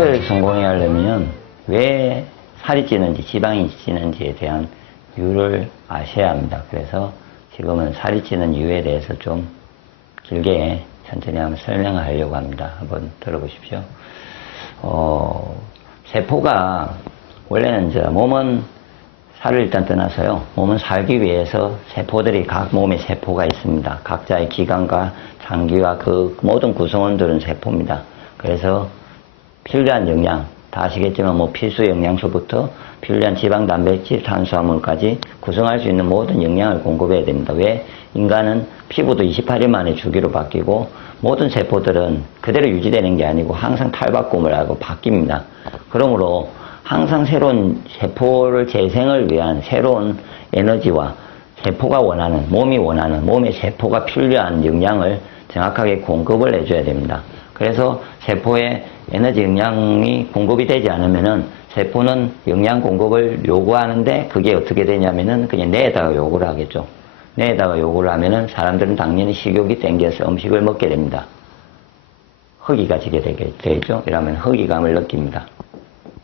다이어트를 성공해 하려면 왜 살이 찌는지 지방이 찌는지에 대한 이유를 아셔야 합니다. 그래서 지금은 살이 찌는 이유에 대해서 좀 길게 천천히 한번 설명하려고 합니다. 한번 들어보십시오. 세포가 원래는 몸은 살을 일단 떠나서요. 몸은 살기 위해서 세포들이 각 몸에 세포가 있습니다. 각자의 기관과 장기와 그 모든 구성원들은 세포입니다. 그래서 필요한 영양, 다 아시겠지만 필수 영양소부터 필요한 지방, 단백질, 탄수화물까지 구성할 수 있는 모든 영양을 공급해야 됩니다. 왜? 인간은 피부도 28일 만에 주기로 바뀌고 모든 세포들은 그대로 유지되는 게 아니고 항상 탈바꿈을 하고 바뀝니다. 그러므로 항상 새로운 세포를 재생을 위한 새로운 에너지와 세포가 원하는, 몸이 원하는, 몸의 세포가 필요한 영양을 정확하게 공급을 해줘야 됩니다. 그래서 세포에 에너지 영양이 공급이 되지 않으면은 세포는 영양 공급을 요구하는데 그게 어떻게 되냐면은 그냥 뇌에다가 요구를 하겠죠. 뇌에다가 요구를 하면은 사람들은 당연히 식욕이 땡겨서 음식을 먹게 됩니다. 허기가 지게 되죠. 이러면 허기감을 느낍니다.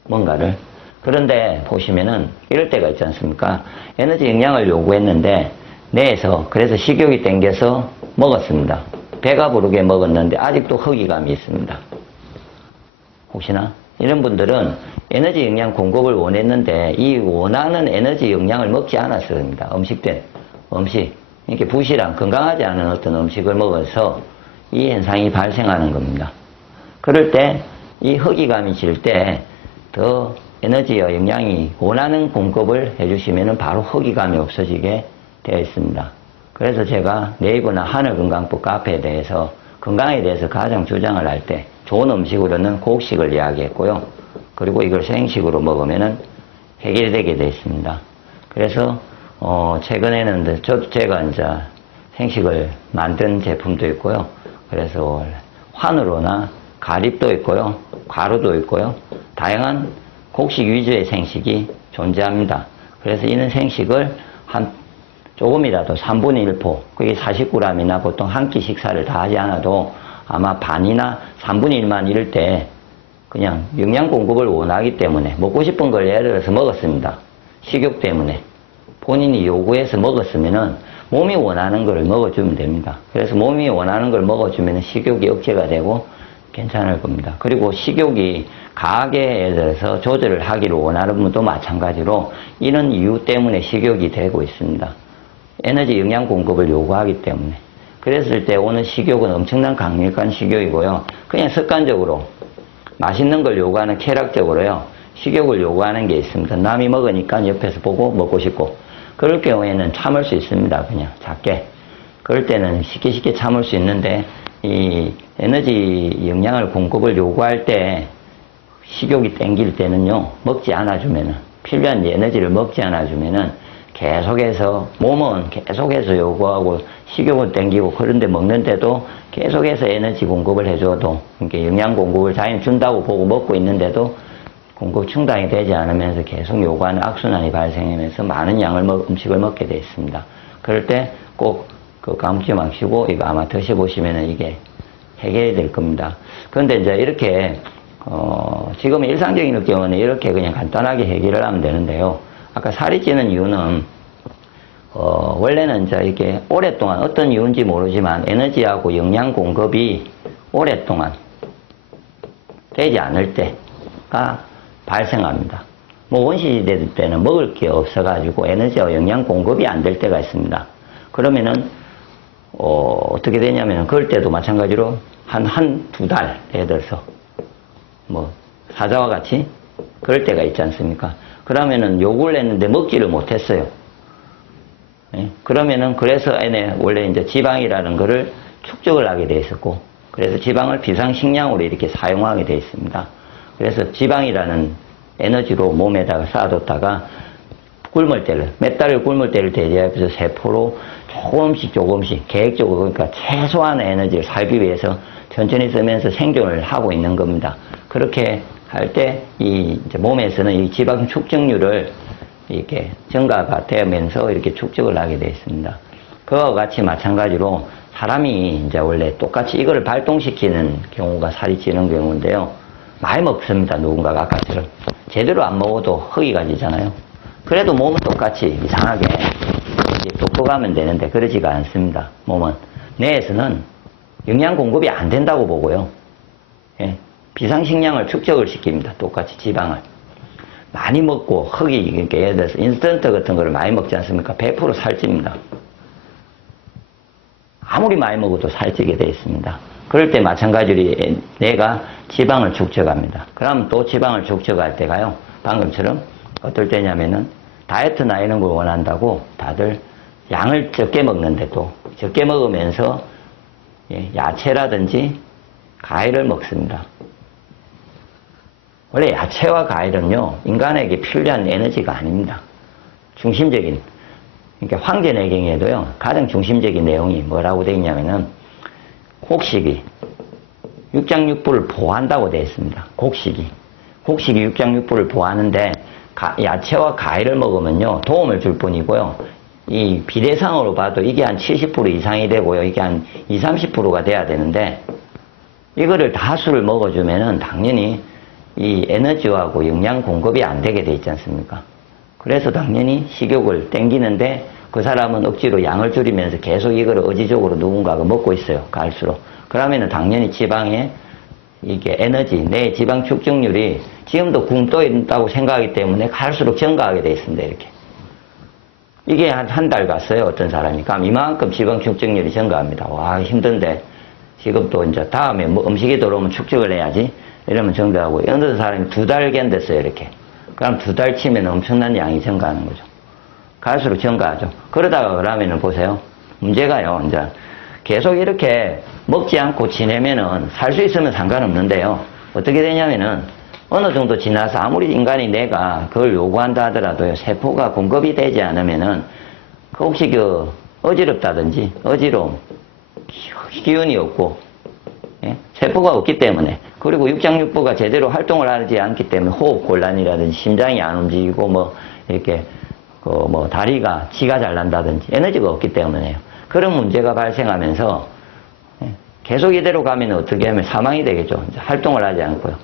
뭔가를. 그런데 보시면은 이럴 때가 있지 않습니까? 에너지 영양을 요구했는데 뇌에서 그래서 식욕이 땡겨서 먹었습니다. 배가 부르게 먹었는데 아직도 허기감이 있습니다. 혹시나 이런 분들은 에너지 영양 공급을 원했는데 이 원하는 에너지 영양을 먹지 않았습니다. 음식 이렇게 부실한 건강하지 않은 어떤 음식을 먹어서 이 현상이 발생하는 겁니다. 그럴 때 이 허기감이 질 때 더 에너지와 영양이 원하는 공급을 해주시면 바로 허기감이 없어지게 되어 있습니다. 그래서 제가 네이버나 하늘건강법 카페에 대해서 건강에 대해서 가장 주장을 할 때 좋은 음식으로는 곡식을 이야기했고요. 그리고 이걸 생식으로 먹으면 해결되게 되어 있습니다. 그래서 최근에는 제가 이제 생식을 만든 제품도 있고요. 그래서 환으로나 가립도 있고요. 가루도 있고요. 다양한 곡식 위주의 생식이 존재합니다. 그래서 이는 생식을 조금이라도 3분의 1포, 그게 40g이나 보통 한 끼 식사를 다 하지 않아도 아마 반이나 3분의 1만 이럴 때 그냥 영양 공급을 원하기 때문에 먹고 싶은 걸 예를 들어서 먹었습니다. 식욕 때문에. 본인이 요구해서 먹었으면은 몸이 원하는 걸 먹어주면 됩니다. 그래서 몸이 원하는 걸 먹어주면 식욕이 억제가 되고 괜찮을 겁니다. 그리고 식욕이 과하게 예를 들어서 조절을 하기를 원하는 분도 마찬가지로 이런 이유 때문에 식욕이 되고 있습니다. 에너지 영양 공급을 요구하기 때문에. 그랬을 때 오는 식욕은 엄청난 강력한 식욕이고요. 그냥 습관적으로 맛있는 걸 요구하는 쾌락적으로요. 식욕을 요구하는 게 있습니다. 남이 먹으니까 옆에서 보고 먹고 싶고. 그럴 경우에는 참을 수 있습니다. 그냥 작게. 그럴 때는 쉽게 참을 수 있는데 이 에너지 영양을 공급을 요구할 때 식욕이 땡길 때는요. 먹지 않아주면은 필요한 에너지를 먹지 않아주면은 계속해서 몸은 계속해서 요구하고 식욕은 땡기고 그런데 먹는데도 계속해서 에너지 공급을 해줘도 이렇게 영양 공급을 자연히 준다고 보고 먹고 있는데도 공급 충당이 되지 않으면서 계속 요구하는 악순환이 발생하면서 많은 양을 음식을 먹게 되어 있습니다. 그럴 때 꼭 까먹지 마시고 이거 아마 드셔보시면 이게 해결이 될 겁니다. 그런데 이제 이렇게 지금 일상적인 경우는 이렇게 그냥 간단하게 해결을 하면 되는데요. 아까 살이 찌는 이유는 원래는 이제 이렇게 오랫동안 어떤 이유인지 모르지만 에너지하고 영양 공급이 오랫동안 되지 않을 때가 발생합니다. 원시시대 때는 먹을 게 없어가지고 에너지와 영양 공급이 안 될 때가 있습니다. 그러면은 어떻게 되냐면 그럴 때도 마찬가지로 두 달 예를 들어서 사자와 같이 그럴 때가 있지 않습니까? 그러면은 요구를 했는데 먹지를 못했어요. 예? 그러면은 그래서 원래 이제 지방이라는 거를 축적을 하게 돼 있었고 그래서 지방을 비상식량으로 이렇게 사용하게 돼 있습니다. 그래서 지방이라는 에너지로 몸에다가 쌓아뒀다가 몇 달을 굶을 때를 대비해서 세포로 조금씩 계획적으로 그러니까 최소한의 에너지를 살기 위해서 천천히 쓰면서 생존을 하고 있는 겁니다. 그렇게 할 때 이제 몸에서는 이 지방 축적률을 이렇게 증가가 되면서 이렇게 축적을 하게 되어 있습니다. 그와 같이 마찬가지로 사람이 이제 원래 똑같이 이거를 발동시키는 경우가 살이 찌는 경우인데요. 많이 먹습니다. 누군가가 아까처럼. 제대로 안 먹어도 허기가 지잖아요. 그래도 몸은 똑같이 이상하게 이제 돋궈가면 되는데 그러지가 않습니다. 몸은. 뇌에서는 영양 공급이 안 된다고 보고요. 예. 비상식량을 축적을 시킵니다. 똑같이 지방을. 많이 먹고 흙이, 그러니까 예를 들어서 인스턴트 같은 거를 많이 먹지 않습니까? 100% 살찝니다. 아무리 많이 먹어도 살찌게 되어 있습니다. 그럴 때 마찬가지로 뇌가 지방을 축적합니다. 그럼 또 지방을 축적할 때가요. 방금처럼 어떨 때냐면은 다이어트나 이런 걸 원한다고 다들 양을 적게 먹는데 또 적게 먹으면서 야채라든지 과일을 먹습니다. 원래 야채와 과일은요, 인간에게 필요한 에너지가 아닙니다. 중심적인, 그러니까 황제내경에도요, 가장 중심적인 내용이 뭐라고 되어 있냐면은, 곡식이 육장육부를 보호한다고 되어 있습니다. 곡식이 육장육부를 보호하는데, 야채와 과일을 먹으면요, 도움을 줄 뿐이고요, 이 비례상으로 봐도 이게 한 70% 이상이 되고요, 이게 한 20, 30%가 돼야 되는데, 이거를 다수를 먹어주면은 당연히 이 에너지하고 영양 공급이 안 되게 돼 있지 않습니까? 그래서 당연히 식욕을 땡기는데 그 사람은 억지로 양을 줄이면서 계속 이걸 의지적으로 누군가가 먹고 있어요. 갈수록. 그러면은 당연히 지방에 이게 에너지, 내 지방 축적률이 지금도 굶 떠 있다고 생각하기 때문에 갈수록 증가하게 돼 있습니다. 이렇게. 이게 한 달 갔어요. 어떤 사람이. 그럼 이만큼 지방 축적률이 증가합니다. 와, 힘든데. 지금 또 이제 다음에 뭐 음식이 들어오면 축적을 해야지. 이러면 증가하고, 어느 사람이 2달 견뎠어요, 이렇게. 그럼 2달 치면 엄청난 양이 증가하는 거죠. 갈수록 증가하죠. 그러다가 그러면은 보세요. 문제가요, 이제 계속 이렇게 먹지 않고 지내면은 살 수 있으면 상관없는데요. 어떻게 되냐면은 어느 정도 지나서 아무리 인간이 내가 그걸 요구한다 하더라도요, 세포가 공급이 되지 않으면은 혹시 어지럽다든지, 어지러움, 기운이 없고, 예? 세포가 없기 때문에, 그리고 육장육부가 제대로 활동을 하지 않기 때문에 호흡 곤란이라든지 심장이 안 움직이고 이렇게 다리가 지가 잘 난다든지 에너지가 없기 때문에요. 그런 문제가 발생하면서 계속 이대로 가면 어떻게 하면 사망이 되겠죠. 활동을 하지 않고요.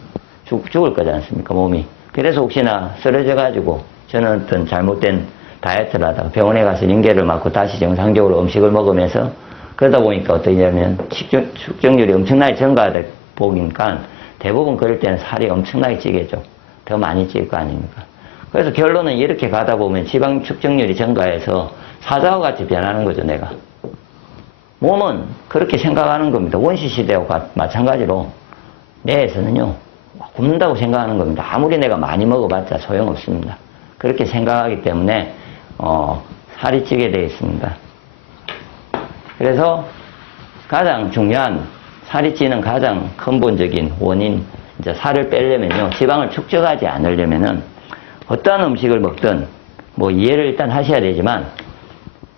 죽을 거지 않습니까, 몸이. 그래서 혹시나 쓰러져 가지고 저는 어떤 잘못된 다이어트를 하다가 병원에 가서 링겔을 맞고 다시 정상적으로 음식을 먹으면서 그러다 보니까 어떠냐면 축적률이 엄청나게 증가하다 보니까 대부분 그럴 때는 살이 엄청나게 찌겠죠. 더 많이 찔 거 아닙니까? 그래서 결론은 이렇게 가다 보면 지방 축적률이 증가해서 사자와 같이 변하는 거죠, 내가. 몸은 그렇게 생각하는 겁니다. 원시시대와 마찬가지로 뇌에서는요, 굶는다고 생각하는 겁니다. 아무리 내가 많이 먹어봤자 소용없습니다. 그렇게 생각하기 때문에 살이 찌게 되어 있습니다. 그래서 가장 중요한 살이 찌는 가장 근본적인 원인, 이제 살을 빼려면요, 지방을 축적하지 않으려면은 어떠한 음식을 먹든 이해를 일단 하셔야 되지만,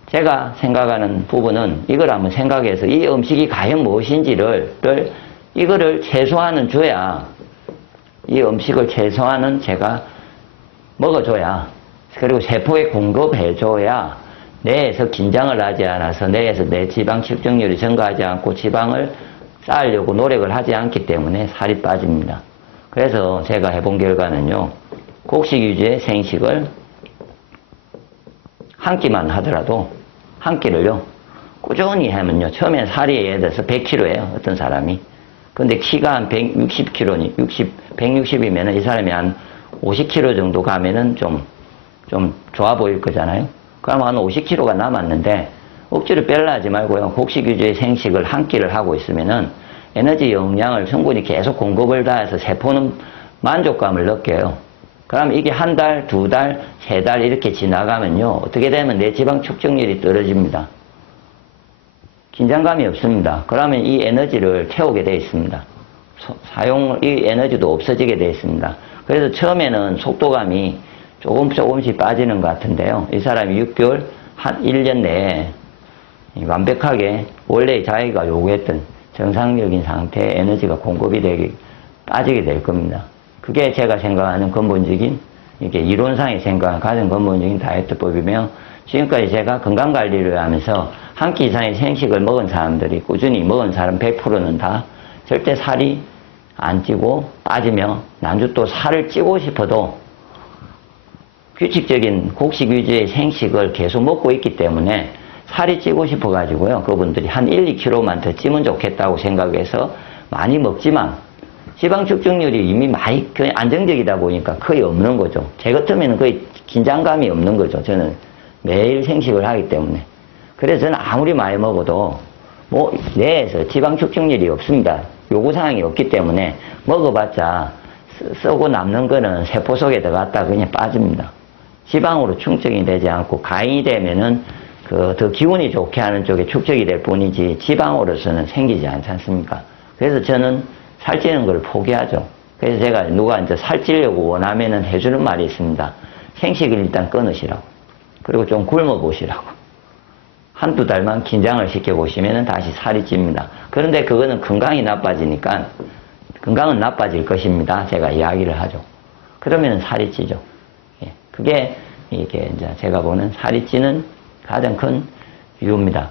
제가 생각하는 부분은 이걸 한번 생각해서 이 음식이 과연 무엇인지를 이거를 최소한은 줘야, 이 음식을 최소한은 제가 먹어줘야, 그리고 세포에 공급해줘야 뇌에서 긴장을 하지 않아서 뇌에서 내 지방 축적률이 증가하지 않고 지방을 쌓으려고 노력을 하지 않기 때문에 살이 빠집니다. 그래서 제가 해본 결과는요, 곡식 위주의 생식을 한 끼만 하더라도, 한 끼를요, 꾸준히 하면요, 처음엔 살이 예를 들어서 100kg예요, 어떤 사람이. 근데 키가 한 160kg, 160이면은 이 사람이 한 50kg 정도 가면은 좀 좋아 보일 거잖아요. 그럼 한 50kg가 남았는데, 억지로 빼려 하지 말고요, 곡식 위주의 생식을 한 끼를 하고 있으면은 에너지 영양을 충분히 계속 공급을 다해서 세포는 만족감을 느껴요. 그럼 이게 한 달, 2달, 3달 이렇게 지나가면요, 어떻게 되면 내 지방 축적률이 떨어집니다. 긴장감이 없습니다. 그러면 이 에너지를 태우게 되어 있습니다. 이 에너지도 없어지게 되어 있습니다. 그래서 처음에는 속도감이 조금씩 빠지는 것 같은데요. 이 사람이 6개월, 한 1년 내에 완벽하게 원래 자기가 요구했던 정상적인 상태의 에너지가 공급이 빠지게 될 겁니다. 그게 제가 생각하는 근본적인, 이게 이론상에 생각하는 가장 근본적인 다이어트법이며, 지금까지 제가 건강관리를 하면서 한 끼 이상의 생식을 먹은 사람들이, 꾸준히 먹은 사람 100%는 다 절대 살이 안 찌고 빠지며 난주 또 살을 찌고 싶어도 규칙적인 곡식 위주의 생식을 계속 먹고 있기 때문에 살이 찌고 싶어 가지고요. 그분들이 한 1, 2kg만 더 찌면 좋겠다고 생각해서 많이 먹지만 지방 축적률이 이미 많이 거의 안정적이다 보니까 거의 없는 거죠. 제 같으면 거의 긴장감이 없는 거죠. 저는 매일 생식을 하기 때문에. 그래서 저는 아무리 많이 먹어도 뭐 뇌에서 지방 축적률이 없습니다. 요구사항이 없기 때문에 먹어봤자 썩고 남는 거는 세포 속에 들어갔다 그냥 빠집니다. 지방으로 충족이 되지 않고 가인이 되면은 더 기운이 좋게 하는 쪽에 축적이 될 뿐이지 지방으로서는 생기지 않지 않습니까? 그래서 저는 살찌는 걸 포기하죠. 그래서 제가 누가 이제 살찌려고 원하면은 해주는 말이 있습니다. 생식을 일단 끊으시라고. 그리고 좀 굶어 보시라고. 한두 달만 긴장을 시켜보시면은 다시 살이 찝니다. 그런데 그거는 건강이 나빠지니까 건강은 나빠질 것입니다. 제가 이야기를 하죠. 그러면은 살이 찌죠. 예. 그게 이게 이제 제가 보는 살이 찌는 가장 큰 이유입니다.